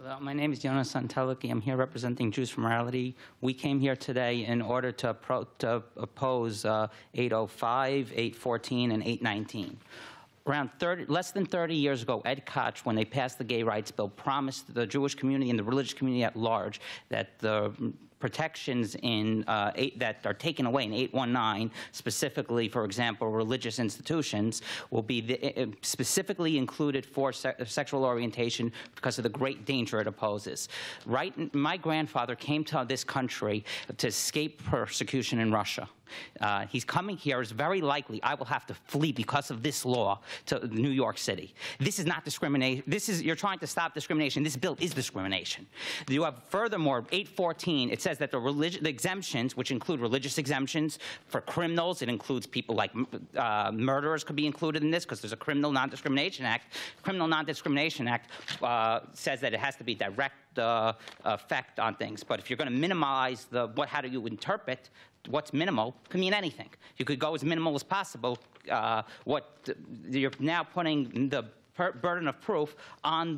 Well, my name is Yonatan Talaki. I'm here representing Jews for Morality. We came here today in order to oppose 805, 814, and 819. Less than 30 years ago, Ed Koch, when they passed the gay rights bill, promised the Jewish community and the religious community at large that the protections in that are taken away in 819, specifically, for example, religious institutions, will be specifically included for sexual orientation because of the great danger it opposes. My grandfather came to this country to escape persecution in Russia. He's coming here. It's very likely I will have to flee because of this law to New York City. This is not discrimination. You're trying to stop discrimination. This bill is discrimination. You have, furthermore, 814. It says that the exemptions, which include religious exemptions for criminals, it includes people like murderers could be included in this because there's a Criminal Non-Discrimination Act. Criminal Non-Discrimination Act says that it has to be direct effect on things. But if you're going to minimize how do you interpret what's minimal, can mean anything. You could go as minimal as possible. You're now putting the burden of proof on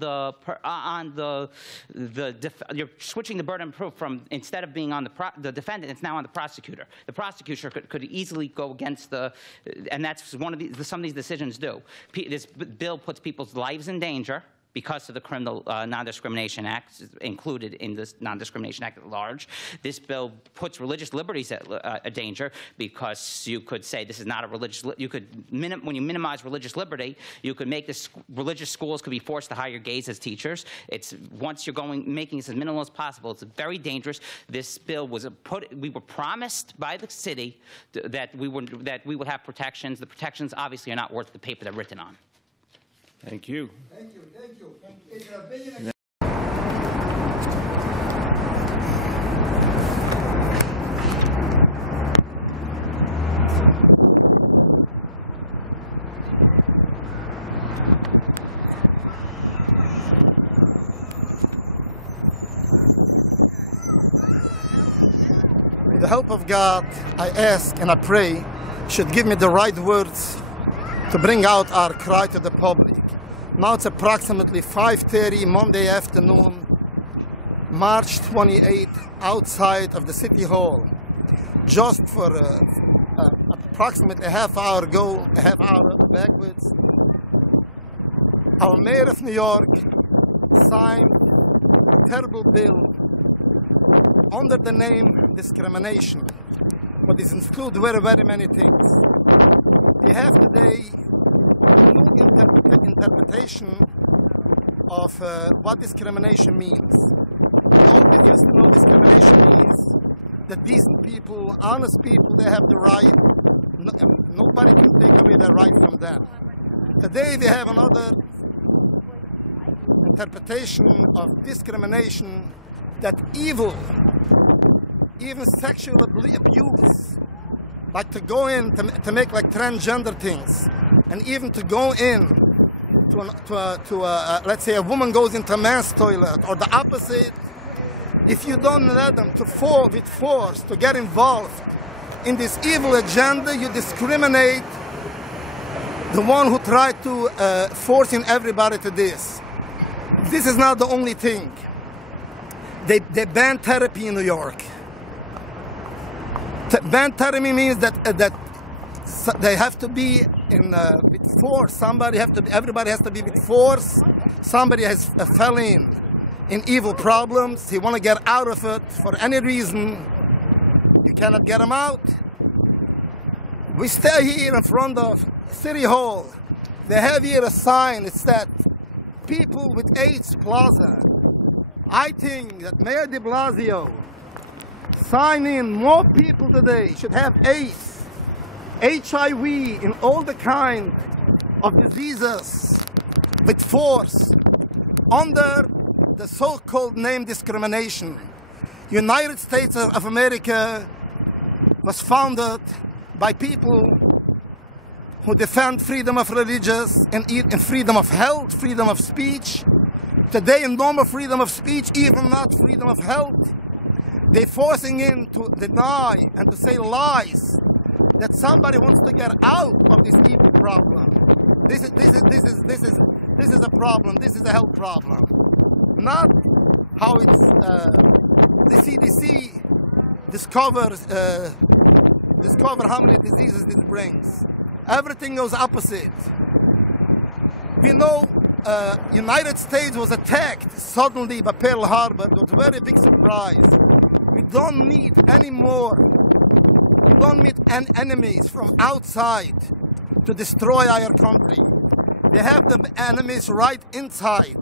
you're switching the burden of proof from, instead of being on the defendant, it's now on the prosecutor. The prosecutor could easily go against and that's some of these decisions do. This bill puts people's lives in danger because of the Criminal Non-Discrimination Act included in this Non-Discrimination Act at large. This bill puts religious liberties at danger because you could say this is not a religious. When you minimize religious liberty, you could make this religious schools could be forced to hire gays as teachers. Once you're making this as minimal as possible, it's very dangerous. This bill was we were promised by the city that we would have protections. The protections obviously are not worth the paper they're written on. Thank you. Thank you. Thank you. It's a big With the help of God, I ask and I pray, should give me the right words to bring out our cry to the public. Now it's approximately 5:30 Monday afternoon, March 28th, outside of the City Hall. Just for approximately a half hour backwards, our mayor of New York signed a terrible bill under the name discrimination, but it includes very, very many things. We have today a new interpretation of what discrimination means. We always used to know discrimination means that decent people, honest people, they have the right. Nobody can take away their right from them. Today we have another interpretation of discrimination, that evil, even sexual abuse, like to go in to make like transgender things, and even to go in let's say a woman goes into a man's toilet, or the opposite. If you don't let them with force to get involved in this evil agenda, you discriminate the one who tried to forcing everybody to this. This is not the only thing. They banned therapy in New York. Banned therapy means that they have to be with force. Everybody has to be with force. Somebody has fell in evil problems. He want to get out of it for any reason. You cannot get him out. We stay here in front of City Hall. They have here a sign. It's that people with AIDS Plaza. I think that Mayor de Blasio sign in more people today should have AIDS, HIV, and all the kind of diseases with force under the so-called name discrimination. United States of America was founded by people who defend freedom of religious and freedom of health, freedom of speech. Today, no more freedom of speech, even not freedom of health. They're forcing in to deny and to say lies that somebody wants to get out of this evil problem. This is a problem. This is a health problem. not how it's the CDC discover how many diseases this brings. Everything goes opposite. We know United States was attacked suddenly by Pearl Harbor. It was a very big surprise. We don't need any more. We don't need enemies from outside to destroy our country. They have the enemies right inside.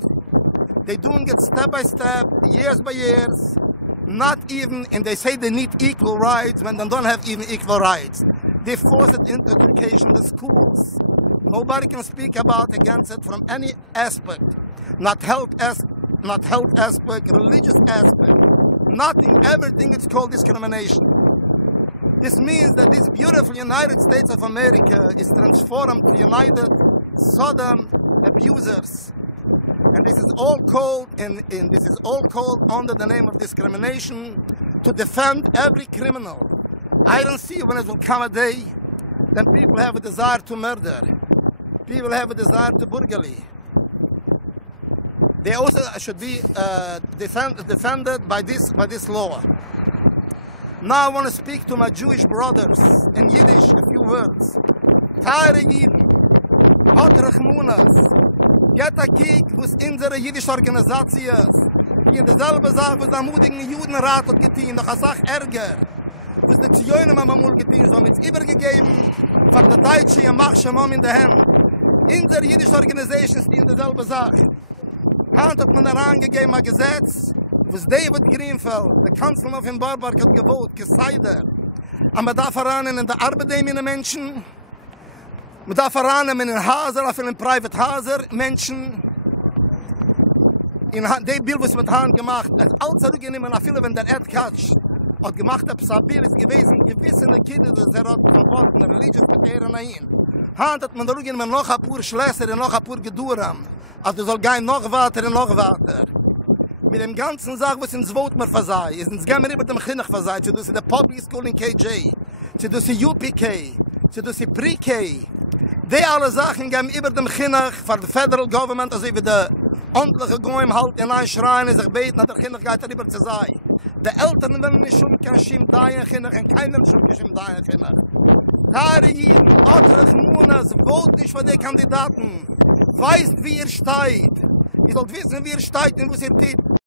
They're doing it step by step, years by years. Not even, and they say they need equal rights when they don't have even equal rights. They force it into education, the schools. Nobody can speak about against it from any aspect. Not health aspect, religious aspect. Nothing, everything is called discrimination. This means that this beautiful United States of America is transformed to United Sodom abusers. And this is all called, this is all called under the name of discrimination to defend every criminal. I don't see when it will come a day then people have a desire to murder. People have a desire to burglary. They also should be defended by this law. Now I want to speak to my Jewish brothers in Yiddish a few words. Ta'alעקי, hat Rachmunas. Jeta kik, was unsere jüdische Organisation ist. Die in derselbe Sache, was der mutigen Judenrat hat getan, noch eine Sache ärger. Was die Zioinen am Amul getan, so haben uns übergegeben, von der Deutsche, ihr macht schon mal in der Hand. Unsere jüdische Organisation ist in derselbe Sache. Hand hat man herangegeben, ein Gesetz, was David Greenfeld, der Kanzler auf in Barbark, hat gewohnt, geseidet. Aber man darf herannehmen in der Arbeit der Menschen, man darf herannehmen in Häuser, auf in private Häuser, Menschen. In dem Bild, was mit Hand gemacht, als alles zurückgenommen, nach viele, wenn der Erdkatsch hat gemacht, ob es ein Bild ist gewesen, gewisse Kinder, das hat verboten, religious Betehren nach ihm. Hand hat man zurückgenommen, noch ein paar Schlösser, noch ein paar Geduren. Also soll gehen noch weiter und noch weiter. Mit dem ganzen Sache, was ins Wort mir versei, ist ins Gämmer über dem Kinnach versei, zu der Public School in KJ, zu der UPK, zu der Pre-K. Die alle Sachen gehen über dem Kinnach von der Federal Government, also wie der ordentliche Gäum halt in ein Schrein und sich beten, dass der Kinnach geht darüber zu sein. Die Eltern wollen nicht schon kein Schim dahin Kinnach und keiner schon kein Schim dahin Kinnach. Ta'alעקי, Atrach Munas, vote nicht für die Kandidaten. Weißt, wie ihr steht. Ihr sollt wissen, wie ihr steht und was ihr tut.